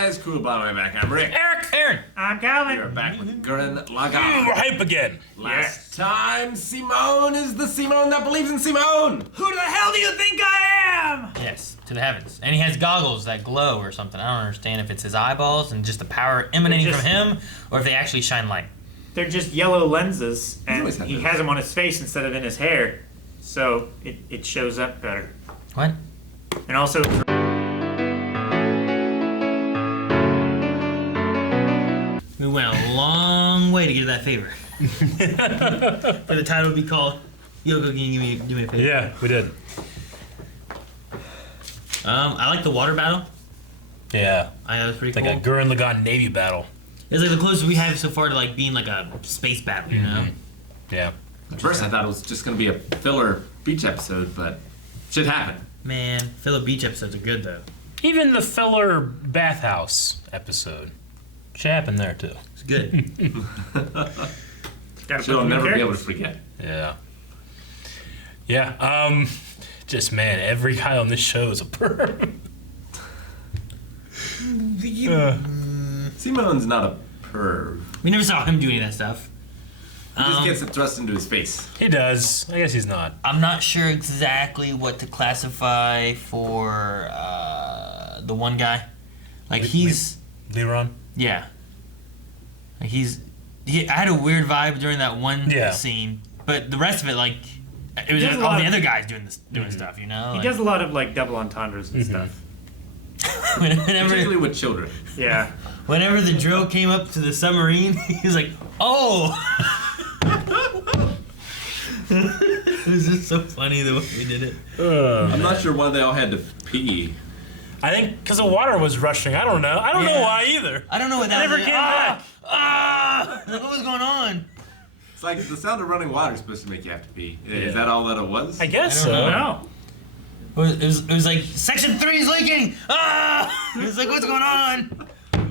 guys? Cool, by the way, back. I'm Rick. Eric! Aaron! I'm Calvin. We're back with Gurren We're Lagann. hype again. Last time, Simone is the Simone that believes in Simone. Who the hell do you think I am? Yes, to the heavens. And he has goggles that glow or something. I don't understand if it's his eyeballs and just the power emanating from him, or if they actually shine light. They're just yellow lenses, and always had he those. has them on his face instead of in his hair, so it shows up better. What? And also, We went a long way to get to that favor. For the title would be called Yoko, can you do me a favor? Yeah, we did. I like the water battle. Yeah. I thought it was pretty Like cool. a Gurren Lagann Navy battle. It's like the closest we have so far to like being like a space battle, you know? Yeah. At first, I thought it was just going to be a filler beach episode, but shit happened. Man, Philip Beach episodes are good though. Even the filler bathhouse episode. Shit happened there too. It's good. gotta She'll put never them be in able to forget. Yeah. Yeah, just man, every guy on this show is a perv. Simone's not a perv. We never saw him do any of that stuff. He just gets it thrust into his face. He does. I guess he's not. I'm not sure exactly what to classify for the one guy. Like he's Leron? yeah. Like I had a weird vibe during that one Yeah. scene, but the rest of it like it was There's a all lot the of- other guys doing stuff, you know. He Like, does a lot of like double entendres and stuff. whenever Particularly with children. Yeah. whenever the drill came up to the submarine, he was like, "Oh." It was just so funny the way we did it. I'm not sure why they all had to pee. I think because the water was rushing. I don't know. I don't know Yeah. why either. I don't know what that Never was. came back. Like, what was going on? It's like the sound of running water is supposed to make you have to pee. Is that all that it was? I guess I don't so. No. It was like section 3 is leaking. It was like, what's going on?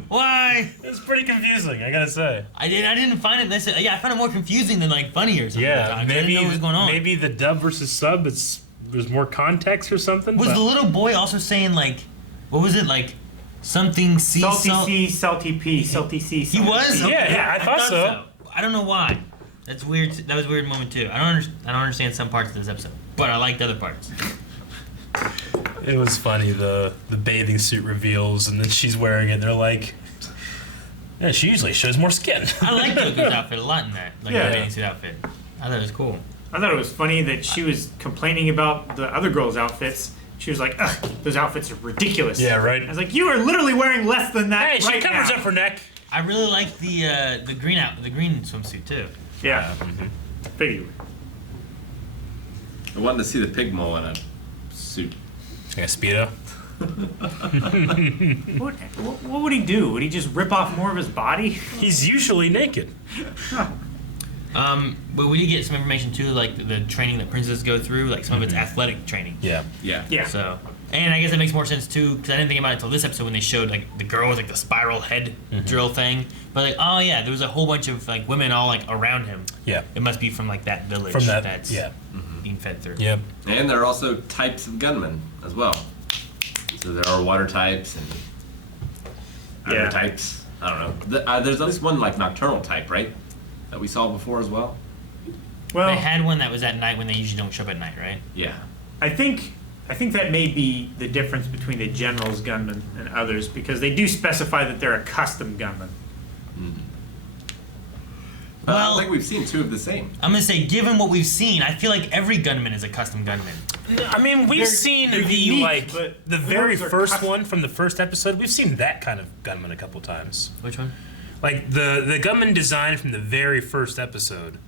Why? It was pretty confusing, I gotta say. I didn't find it necessarily. Yeah, I found it more confusing than like funny or something. Yeah, I maybe didn't know what was going on. maybe the dub versus sub. There's more context or something. Was but- the little boy also saying like, what was it like, something sea Salty salt? C, salty P, salty C. He Salty was. P. Yeah, I thought so. I don't know why. That's weird. That was a weird moment too. I don't understand some parts of this episode, but I liked other parts. It was funny, the bathing suit reveals, and then she's wearing it, and they're like, yeah, she usually shows more skin. I liked Yoko's outfit a lot in that, like Yeah. the bathing suit outfit. I thought it was cool. I thought it was funny that she was complaining about the other girls' outfits. She was like, "Ugh, those outfits are ridiculous." Yeah, right. I was like, "You are literally wearing less than that Hey, she right covers now." up her neck. I really liked the green swimsuit too. Yeah. Figure. I wanted to see the pig mole in a suit. Yeah, Speedo. What would he do? Would he just rip off more of his body? He's usually naked. But we did get some information too, like the training that princesses go through, like some of it's athletic training. Yeah. Yeah. Yeah. So, and I guess it makes more sense too, because I didn't think about it until this episode when they showed like the girl with like the spiral head drill thing. But like, oh yeah, there was a whole bunch of like women all like around him. Yeah. It must be from like that village From that, that's yeah. being fed through. Yep. And there are also types of gunmen as well. So there are water types and other Yeah. types. I don't know. There's at least one like nocturnal type, right? That we saw before as well. Well, They had one that was at night when they usually don't show up at night, right? Yeah. I think that may be the difference between the general's gunman and others, because they do specify that they're a custom gunman. But I Well- don't think we've seen two of the same. I'm gonna say, given what we've seen, I feel like every gunman is a custom gunman. I mean, we've They're- seen they're the unique, like but the very those are first custom. one from the first episode. We've seen that kind of gunman a couple times. Which one? Like the gunman design from the very first episode,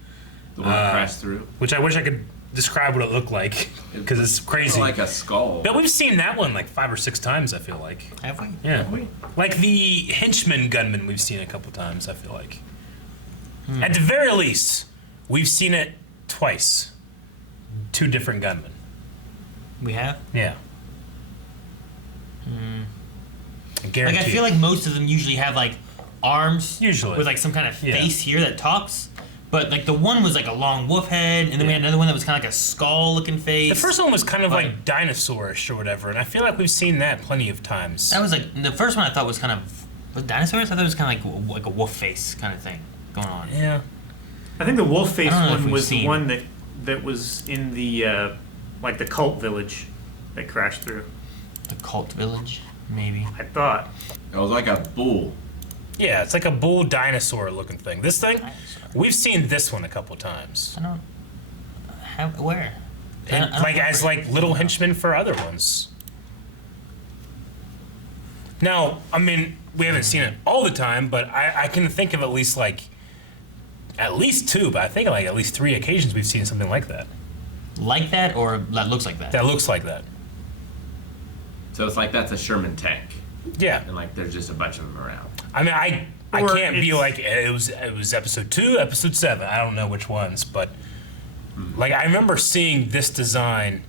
The one that crashed through. which I wish I could describe what it looked like because it's crazy. Like a skull. But we've seen that one like 5 or 6 times. I feel like. Have we? Yeah. Like the henchman gunman, we've seen a couple times. I feel like. At the very least, we've seen it twice. 2 different gunmen. We have? Yeah. I guarantee. Like, I feel like most of them usually have, like, arms Usually. with, like, some kind of Yeah. face here that talks. But like the one was like a long wolf head, and then we had another one that was kind of like a skull-looking face. The first one was kind of like dinosaurish or whatever, and I feel like we've seen that plenty of times. That was like the first one. I thought was kind of with dinosaurs. I thought it was kind of like a wolf face kind of thing going on. Yeah. I think the wolf face I don't know if one we've was the seen- one that was in the like the cult village that crashed through. The cult village, maybe. I thought. It was like a bull. Yeah, it's like a bull dinosaur looking thing. This thing, Dinosaur. we've seen this one a couple times. I don't. Where? I don't Like as remember. like little henchmen for other ones. Now, I mean, we haven't seen it all the time, but I can think of at least two, but I think like at least 3 occasions we've seen something like that. Like that, or that looks like that. That looks like that. So it's like that's a Sherman tank, Yeah. and like there's just a bunch of them around. I mean, I Or can't be it's- like it was episode 2, episode 7. I don't know which ones, but like I remember seeing this design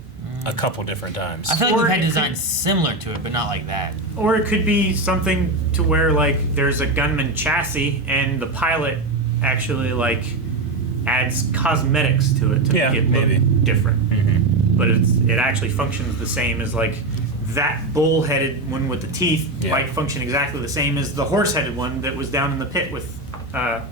a couple different times. I feel like Or we've had it could- designs similar to it, but not like that. Or it could be something to where like there's a gunman chassis and the pilot actually like adds cosmetics to it to Yeah, make it look maybe. different. But it actually functions the same as like that bull-headed one with the teeth Yeah. might function exactly the same as the horse-headed one that was down in the pit with Yeah,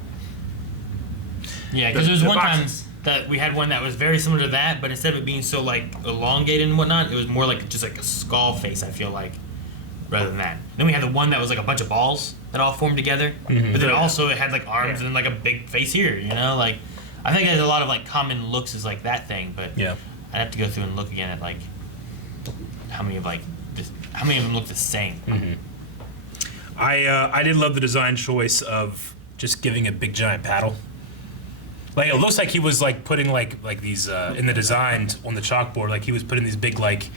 because there was the one boxes. time that we had one that was very similar to that, but instead of it being so like elongated and whatnot, it was more like just like a skull face. I feel like, rather than that. Then we had the one that was like a bunch of balls that all formed together, but then also it had like arms Yeah. and like a big face here. You know, like I think there's a lot of like common looks is like that thing, but Yeah. I'd have to go through and look again at like how many of them look the same. I did love the design choice of just giving a big giant paddle. Like it looks like he was like putting like these in the design on the chalkboard, like he was putting these big like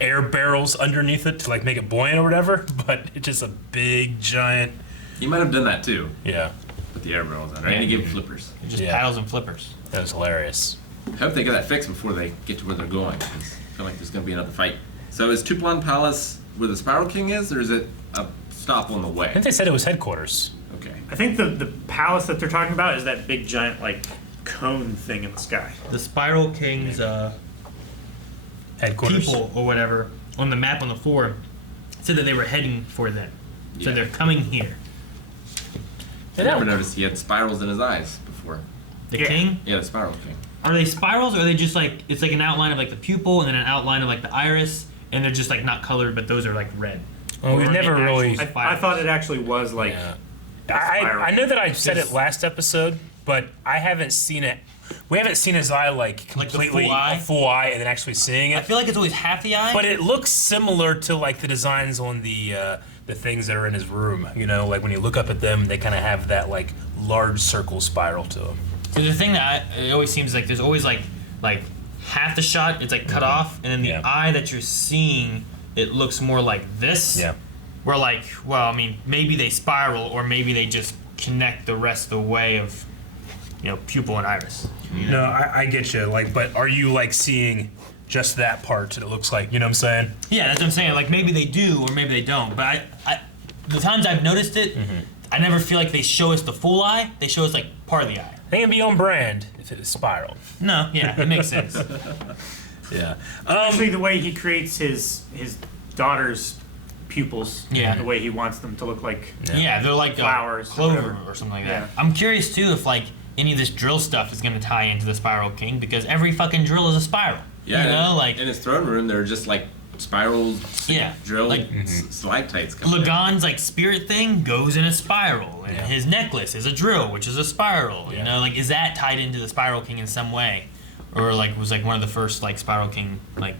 air barrels underneath it to like make it buoyant or whatever, but it's just a big giant. You might have done that too Yeah, with the air barrels on, right? And you gave flippers. Just Yeah. paddles and flippers. that was hilarious. I hope they get that fixed before they get to where they're going, 'cause I feel like there's going to be another fight. So is Tuplan Palace where the Spiral King is, or is it a stop on the I way? think they said it was headquarters. Okay. I think the palace that they're talking about is that big giant like cone thing in the sky. The Spiral King's Headquarters. people or whatever on the map on the floor said that they were heading for them. So Yeah. they're coming here. I never noticed he had spirals in his eyes before. The Yeah. king? Yeah, the Spiral King. Are they spirals or are they just like it's like an outline of like the pupil and then an outline of like the iris and they're just like not colored but those are like red? Well, we've Or are they never really. actual I thought it actually was like Yeah. spiral. I know that I said it Because- last episode, but I haven't seen it. We haven't seen his eye like Like the completely full eye? a full eye and then actually seeing I it. feel like it's always half the eye. But it looks similar to like the designs on the things that are in his room. You know, like when you look up at them, they kind of have that like large circle spiral to them. So the thing that it always seems like there's always like half the shot it's like cut off and then the Yeah. eye that you're seeing it looks more like this. Yeah. Where like, well, I mean, maybe they spiral or maybe they just connect the rest of the way of, pupil and iris. No, I get you. Like, but are you like seeing just that part? It looks like, you know what I'm saying? Yeah, that's what I'm saying. Like maybe they do or maybe they don't. But I the times I've noticed it, I never feel like they show us the full eye. They show us like part of the eye. I think it'd be on brand if it was spiral. No, yeah, it makes sense. Yeah. actually the way he creates his daughter's pupils. Yeah. The way he wants them to look like. Yeah, they're like Flowers or clover whatever. or something like that. Yeah. I'm curious too if like any of this drill stuff is gonna tie into the Spiral King because every fucking drill is a spiral. Yeah, You know, like in his throne room, there are just like spirals, Yeah, drilled like- stalactites. coming down. Lagann's like spirit thing goes in a spiral, and Yeah. his necklace is a drill, which is a spiral. You Yeah. know, like is that tied into the Spiral King in some way, or like was like one of the first like Spiral King like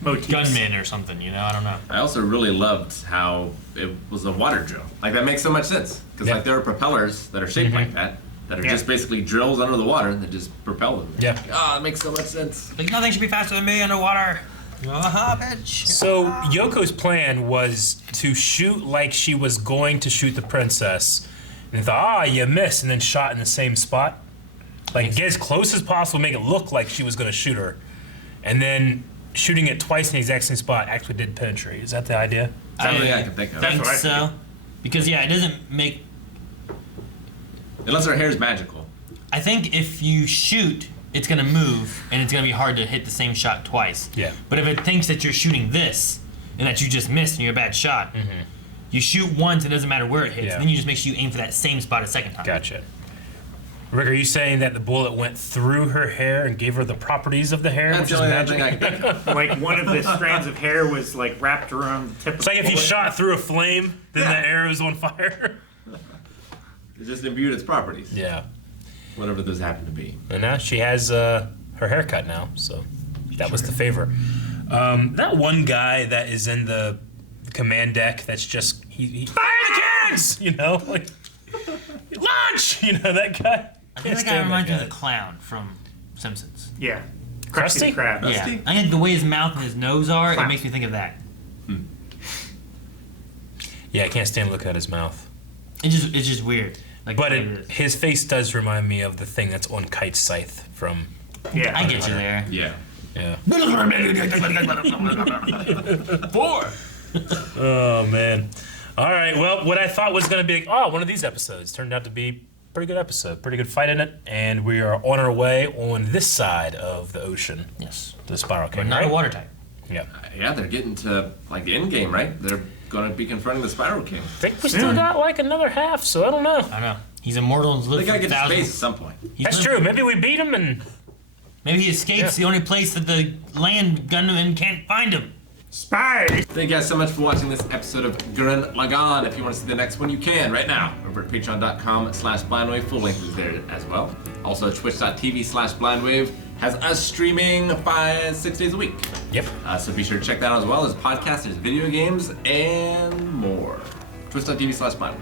Motifs. gunmen or something? You know, I don't know. I also really loved how it was a water drill. Like that makes so much sense because Yeah. like there are propellers that are shaped like that are Yeah. just basically drills under the water that just propel them. Yeah. Ah, it makes so much sense. Like nothing should be faster than me underwater. Bitch. So Yoko's plan was to shoot like she was going to shoot the princess, and thought, you missed, and then shot in the same spot. Like get as close as possible, make it look like she was going to shoot her, and then shooting it twice in the exact same spot actually did penetrate. Is that the idea? That's the only thing I can think of. That's think what I so. Because yeah, it doesn't make. Unless her hair is magical. I think if you shoot, it's gonna move, and it's gonna be hard to hit the same shot twice. Yeah. But if it thinks that you're shooting this, and that you just missed and you're a bad shot, you shoot once, it doesn't matter where it hits. Yeah. Then you just make sure you aim for that same spot a second time. Gotcha. Rick, are you saying that the bullet went through her hair and gave her the properties of the hair? That's which the is only magic? thing I can think of. Like one of the strands of hair was like wrapped around the tip of It's like the if you bullet. shot through a flame, then the arrow is on fire. It just imbued its properties. Yeah. Whatever those happen to be. And now she has her haircut now, so that was the favor. That one guy that is in the command deck that's just he fire the cannons, you know, like launch, you know that guy. I think that guy reminds me of the clown from Simpsons. Yeah. Krusty? Krab. Krusty? Yeah. I think the way his mouth and his nose are, Clown. it makes me think of that. Yeah, I can't stand looking at his mouth. It's just weird. Like But the way it is. his face does remind me of the thing that's on Kite's scythe from. Yeah. I get you there. Yeah. Yeah. 4. Oh man. All right. Well, what I thought was going to be like, one of these episodes turned out to be a pretty good episode, pretty good fight in it, and we are on our way on this side of the ocean, Yes. the Spiral But King, not right? a water type. Yeah. Yeah, they're getting to like the end game, right? They're going to be confronting the Spiral King. I think we still got like another half, so I don't know. I know. He's immortal and They lives gotta for get to space at thousands. some point. That's true. Maybe we beat him and. Maybe he escapes Yeah. the only place that the land gunmen can't find him. Spy. Thank you guys so much for watching this episode of Gurren Lagann. If you want to see the next one, you can right now over at patreon.com/blindwave. Full link is there as well. Also, twitch.tv/blindwave has us streaming 5-6 days a week. Yep. So be sure to check that out as well. There's podcasts, there's video games, and more. Twitch.tv/blindwave.